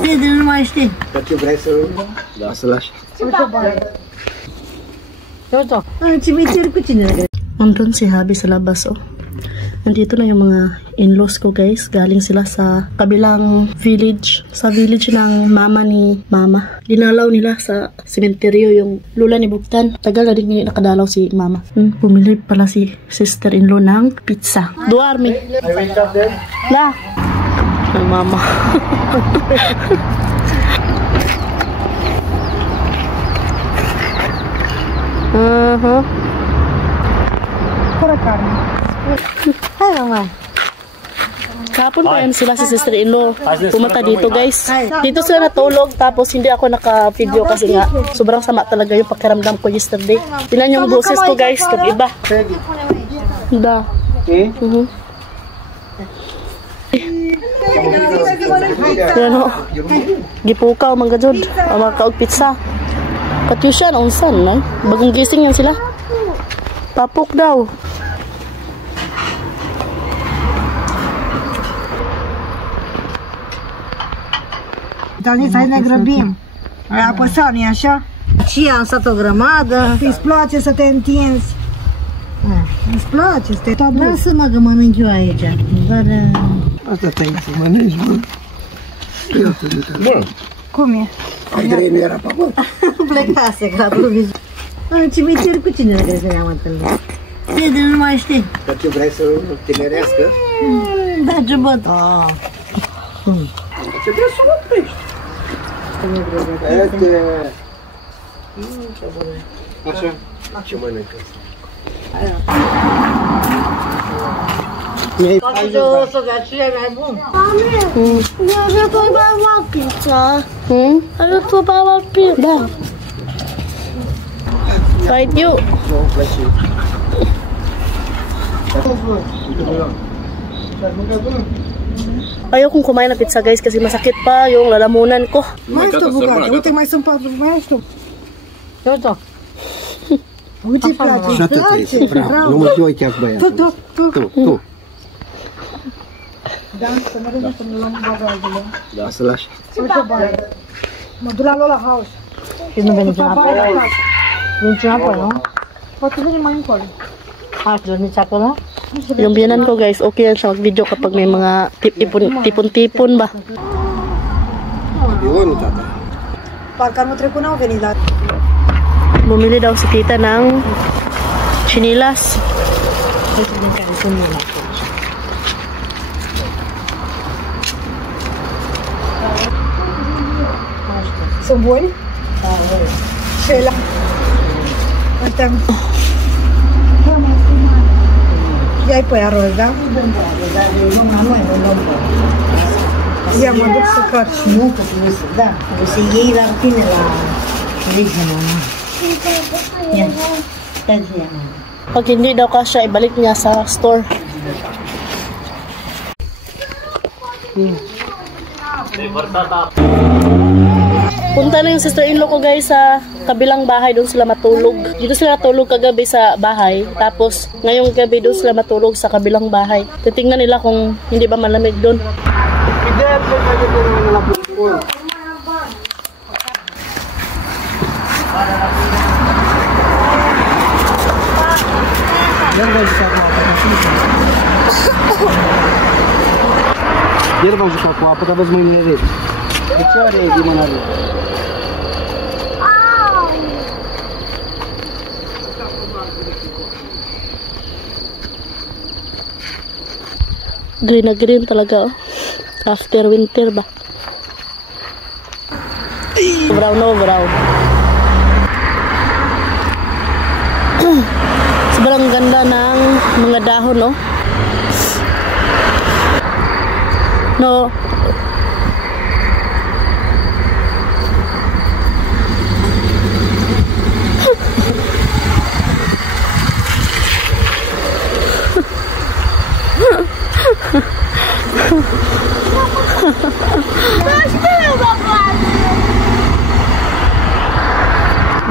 Păi, nu mai știi. Dar ce vrei să... Da, să lași. Ang cimitir ko chinilagay. Nandun si Habi sa labas, oh. Nandito na yung mga in-laws ko, guys. Galing sila sa kabilang village. Sa village ng mama ni mama. Dinalaw nila sa sementeryo yung lula ni Bugtan. Tagal na din ngayon nakadalaw si mama. Bumili pala si sister-in-law ng pizza. Duarmi. La. Ay, mama. Para karne. Ay, naman. Kahapon pa yan sila si sister-in-law. Pumunta dito, guys. Dito sila natulog, tapos hindi ako naka-video kasi nga sobrang sama talaga yung pakiramdam ko yesterday. Tingnan yung boses ko, guys. Nag-iba. Da. Yan o. Gipukaw, mga jod. O mga kaog pizza. Katyusyan, unsan, no? Bagong gising yan sila. Papuk daw. Dalej fajne grăbim. Apăsat, nu-i așa? Și am stat o grămadă. Îți place să te întinzi. Îți place să te... Lasă-mă că mănânc eu aici. Dar... Asta te-ai să mănânci, bă. Bă. Cum e? Andrei nu era pe acolo? Plecase, cadru. În cimitir cu cine crezi că ne-am întâlnit? Păi, nu mai știi. Dar ce vrei să tinerească? Da, ce băt. Ce vrei să mă prești? Așa? Ce mănâncă? Poate de o să dea cele mai bun. Mami, eu vreau baba pizza. Vreau baba pizza. Fight you. Ayokong kumain ng pizza, guys, kasi masakit pa yung lalamunan ko. Mai este o bucată. Uite, mai sunt 4. Mai este. Iată. Uite, îți place. Și atât e. Bravo. Nu mă joi chiar băiatul. Tu. Da, să mă rând să ne luăm bagajele. Da, să lași. Uite, bani. Mă duc la Lola House. Și nu veniți înapoi? Veniți înapoi, nu? Poate venim mai încolo. Ați dormiți acolo? Yung biyanan ko, guys, okay yan siya mag-video kapag may mga tipon-tipon ba. Eu nu, tata. Parcă anul trecut n-au venit la... Bumili daw si tita ng chinilas. Uite din care sunt mine. Sunt buni? Și ăla? Uite. Ia-i pe aia roz, da? Ia, mă duc să carci. Nu, că trebuie să, da, trebuie să iei la tine la liga, mama. Ia, stai să ia, mama. Pag hindi daw kasya, ibalik niya sa store. Punta na yung sister-in-law ko, guys, sa kabilang bahay. Doon sila matulog. Dito sila natulog kagabi sa bahay. Tapos ngayong gabi doon sila matulog sa kabilang bahay. Titingnan nila kung hindi ba malamig doon. El va juca cu apă, dar vezi mâinile rece. De ce are de mâna rece? Green na green talaga, oh. After winter ba? Brown na brown. Sobrang ganda ng mga dahon, no? No.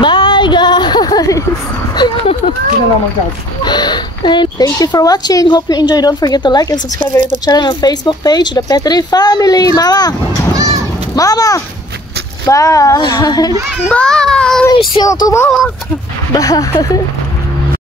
Bye, guys. And thank you for watching. Hope you enjoyed. Don't forget to like and subscribe to our YouTube channel and Facebook page, The Petri Family. Mama. Mama! Bye! Bye! Sino tumawag? Bye!